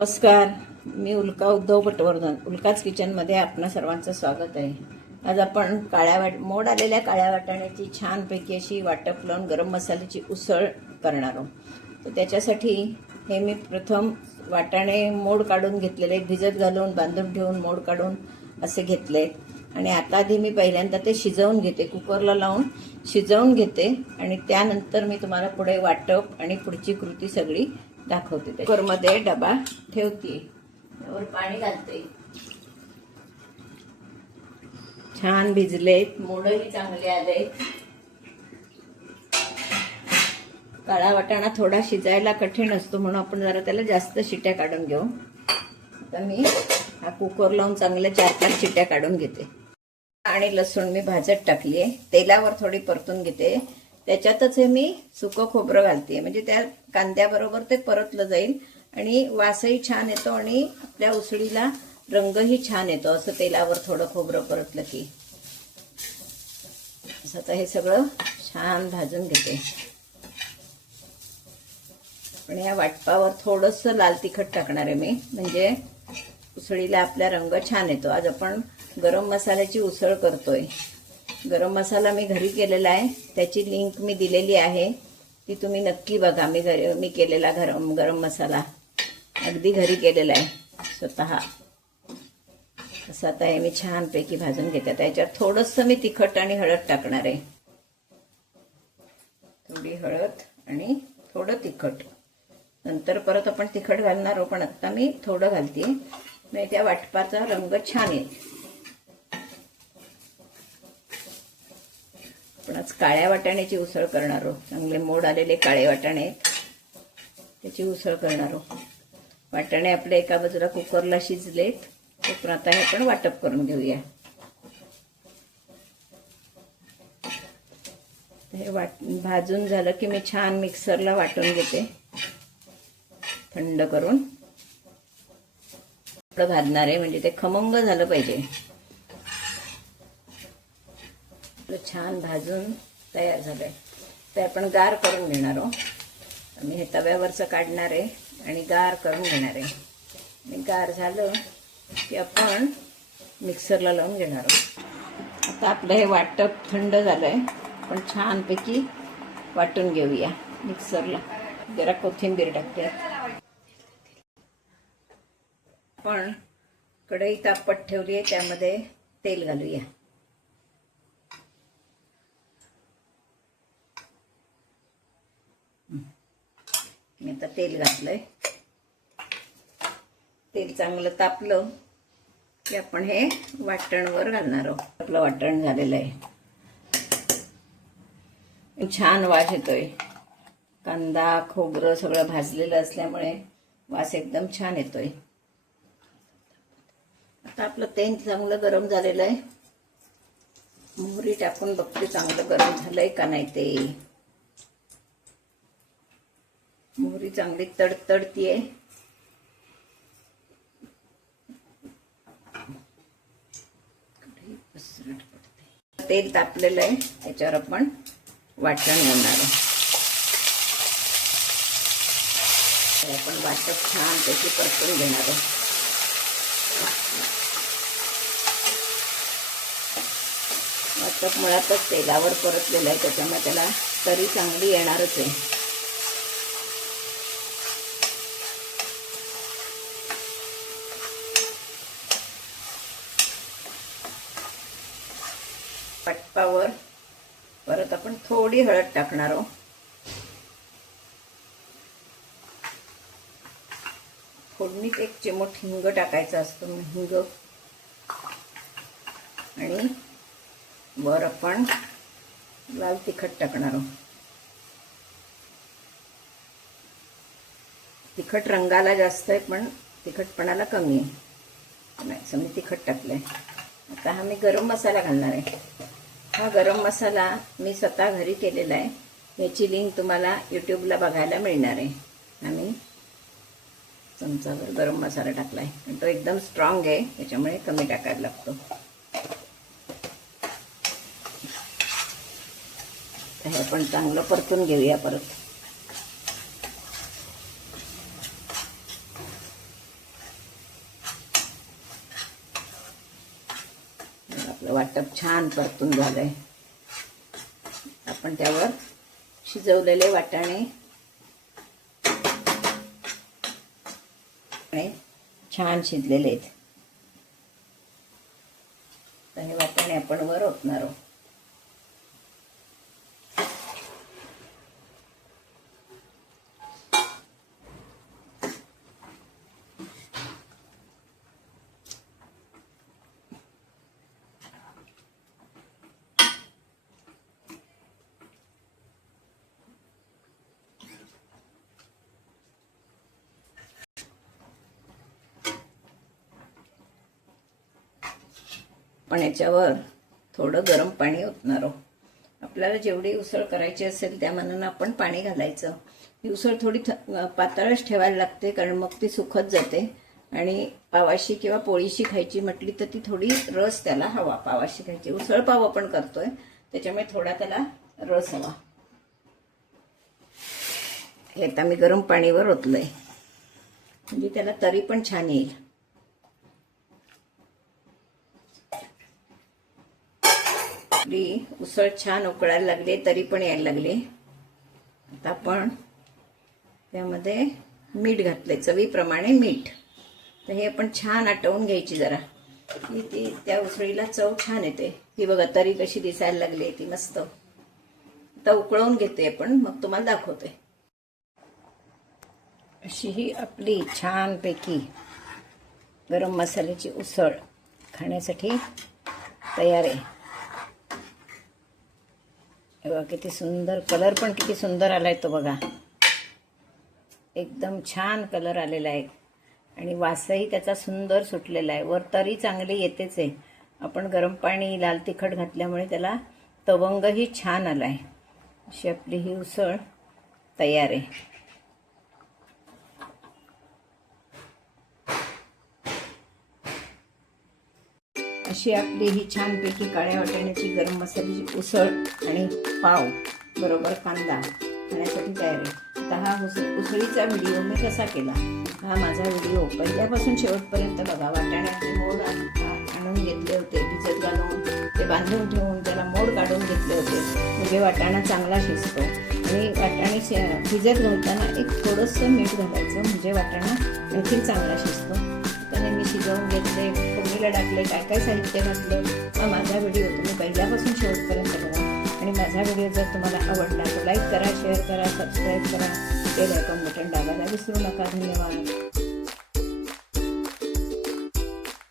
नमस्कार, मी उल्का उद्धव पटवर्धन. उल्काच किचनमध्ये आपणा सर्वांचं स्वागत आहे. आज आपण मोड आलेल्या काळ्या वाटाण्याची छानपैकी अशी वाटप लावून गरम मसाल्याची उसळ करणार आहोत. तर त्याच्यासाठी हे मी प्रथम वाटाणे मोड काढून घेतलेले, भिजत घालून बांधून ठेवून मोड काढून असे घेतले. आणि आता आधी मी पहिल्यांदा ते शिजवून घेते, कुकरला लावून शिजवून घेते आणि त्यानंतर मी तुम्हाला पुढे वाटप आणि पुढची कृती सगळी दाखवते. कुकरमध्ये डबा ठेवते, त्यावर पाणी घालते. छान भिजलेत, मोडही चांगले आले. काळा वाटाणा थोडा शिजायला कठीण असतो म्हणून आपण जरा त्याला जास्त शिट्या काढून घेऊ. आता मी हा कुकर लावून चांगल्या 4-5 शिट्या काढून घेते. आणि लसूण मी भाजत टाकली आहे, तेलावर थोडी परतून घेते. त्याच्यातच हे मी सुकं खोबरं घालते, म्हणजे त्या कांद्याबरोबर ते परतलं जाईल आणि वासही छान येतो आणि आपल्या उसळीला रंगही छान येतो. असं तेलावर थोडं खोबरं परतलं की. असं आता हे सगळं छान भाजून घेते. पण या वाटपावर थोडंसं लाल तिखट टाकणार आहे मी, म्हणजे उसळीला आपला रंग छान येतो. आज आपण गरम मसाल्याची उसळ करतोय. गरम मसाला मी घरी केलेला आहे, त्याची लिंक मी दिलेली आहे, ती तुम्ही नक्की बघा. मी केलेला गरम मसाला अगदी घरी केलेला आहे स्वतः. असं आता हे मी छानपैकी भाजून घेते. त्याच्यात थोडंसं मी तिखट आणि हळद टाकणार आहे. थोडी हळद आणि थोडं तिखट. नंतर परत आपण तिखट घालणार आहोत, पण आता मी थोडं घालते, म्हणजे त्या वाटपाचा रंग छान येईल. आपण आज काळ्या वाटाण्याची उसळ करणार आहोत. चांगले मोड आलेले काळे वाटाणे आहेत, त्याची उसळ करणार आहोत. वाटाणे आपले एका बाजूला कुकरला शिजलेत, तर आता हे पण वाटप करून घेऊया. हे भाजून झालं की मी छान मिक्सरला वाटून घेते, थंड करून. भाजणार आहे म्हणजे ते खमंग झालं पाहिजे. छान भाजून तयार झालंय. ते आपण गार करून घेणार आहोत. मी हे तव्यावरचं काढणार आहे आणि गार करून घेणार आहे. आणि गार झालं की आपण मिक्सरला लावून घेणार आहोत. आता आपलं हे वाटप थंड झालंय, आपण छानपैकी वाटून घेऊया मिक्सरला. जरा कोथिंबीर टाकूयात. आपण कढई तापत ठेवली आहे, त्यामध्ये तेल घालूया. मी आता तेल घातलंय. तेल चांगलं तापलं की आपण हे वाटणवर घालणार आहोत. आपलं वाटण झालेलं आहे, छान वास येतोय. कांदा खोबरं सगळं भाजलेलं असल्यामुळे वास एकदम छान येतोय. आता आपलं तेल चांगलं गरम झालेलं आहे. मोहरी टाकून बघते चांगलं गरम झालंय का नाही ते. मोहरी चांगली तडतडतीये. तेल तापलेलं आहे, त्याच्यावर आपण वाटण घालणार आहोत. आपण वाटप छान त्याची परतून घेणार आहोत. वाटप मुळातच तेलावर परतलेलं आहे, त्याच्यामुळे त्याला तरी चांगली येणारच आहे. वाटपावर परत आपण थोडी हळद टाकणार आहोत. फोडणीत 1 चिमूट हिंग टाकायचा असतो, हिंग. आणि वर आपण लाल तिखट टाकणार आहोत. तिखट रंगाला जास्त आहे, पण तिखटपणाला कमी आहे. नाही, मी तिखट टाकलंय. आता हा मी गरम मसाला घालणार आहे. हा गरम मसाला मी स्वतः घरी केलेला आहे. याची लिंक तुम्हाला यूट्यूबला बघायला मिळणार आहे. आम्ही चमचाभर गरम मसाला टाकला आहे, पण तो एकदम स्ट्रॉंग आहे, त्याच्यामुळे कमी टाकायला लागतो. हे आपण चांगलं परतून घेऊया परत. आपलं वाटप छान परतून झालंय. आपण त्यावर शिजवलेले वाटाणे छान शिजलेले आहेत. तर हे वाटाणे आपण वर ओतणार आहोत. पण याच्यावर थोडं गरम पाणी ओतणार आहोत. आपल्याला जेवढी उसळ करायची असेल त्या मानानं आपण पाणी घालायचं. ही उसळ थोडी पातळच ठेवायला लागते, कारण मग ती सुकत जाते. आणि पावाशी किंवा पोळीशी खायची म्हटली तर ती थोडी रस त्याला हवा. पावाशी खायची उसळ पाव आपण करतोय त्याच्यामुळे थोडा त्याला रस हवा. हे आता मी गरम पाणीवर ओतलंय, म्हणजे त्याला तरी पण छान येईल. आपली उसळ छान उकळायला लागली, तरी पण यायला लागले. आता आपण त्यामध्ये मीठ घातलंय, चवीप्रमाणे मीठ. तर हे आपण छान आटवून घ्यायची जरा, की ती त्या उसळीला चव छान येते. ही बघा तरी कशी दिसायला लागली ती मस्त. आता उकळवून घेते आपण, मग तुम्हाला दाखवते. अशी ही आपली छानपैकी गरम मसाल्याची उसळ खाण्यासाठी तयार आहे. बघा किती सुंदर, कलर पण किती सुंदर आलाय तो बघा. एकदम छान कलर आलेला आहे आणि वासही त्याचा सुंदर सुटलेला आहे. वर तरी चांगली येतेच आहे. आपण गरम पाणी लाल तिखट घातल्यामुळे त्याला तवंगही छान आलाय. अशी आपली ही उसळ तयार आहे. अशी आपली ही छानपैकी काळ्या वाटाण्याची गरम मसाल्याची उसळ आणि पाव बरोबर कांदा खाण्यासाठी तयार आहे. आता हा उसळीचा व्हिडिओ मी कसा केला, हा माझा व्हिडिओ पहिल्यापासून शेवटपर्यंत बघा. वाटाण्याचे मोड आणून घेतले होते, भिजत घालून ते बांधून ठेवून त्याला मोड काढून घेतले होते, म्हणजे वाटाणा चांगला शिजतो. आणि वाटाणे भिजत घालताना एक थोडंसं मीठ घालायचं, म्हणजे वाटाणा आणखी चांगला शिजतो. त्याने मी शिजवून घेतले, फोडणीला टाकले, काय काय साहित्य घातलं. हा माझा व्हिडिओ तुम्ही पहिल्यापासून शेवटपर्यंत बघा. आणि माझा व्हिडिओ जर तुम्हाला आवडला तर लाईक करा, शेअर करा, सबस्क्राईब करा, बेल आयकॉन बटन दाबायला विसरू नका. धन्यवाद.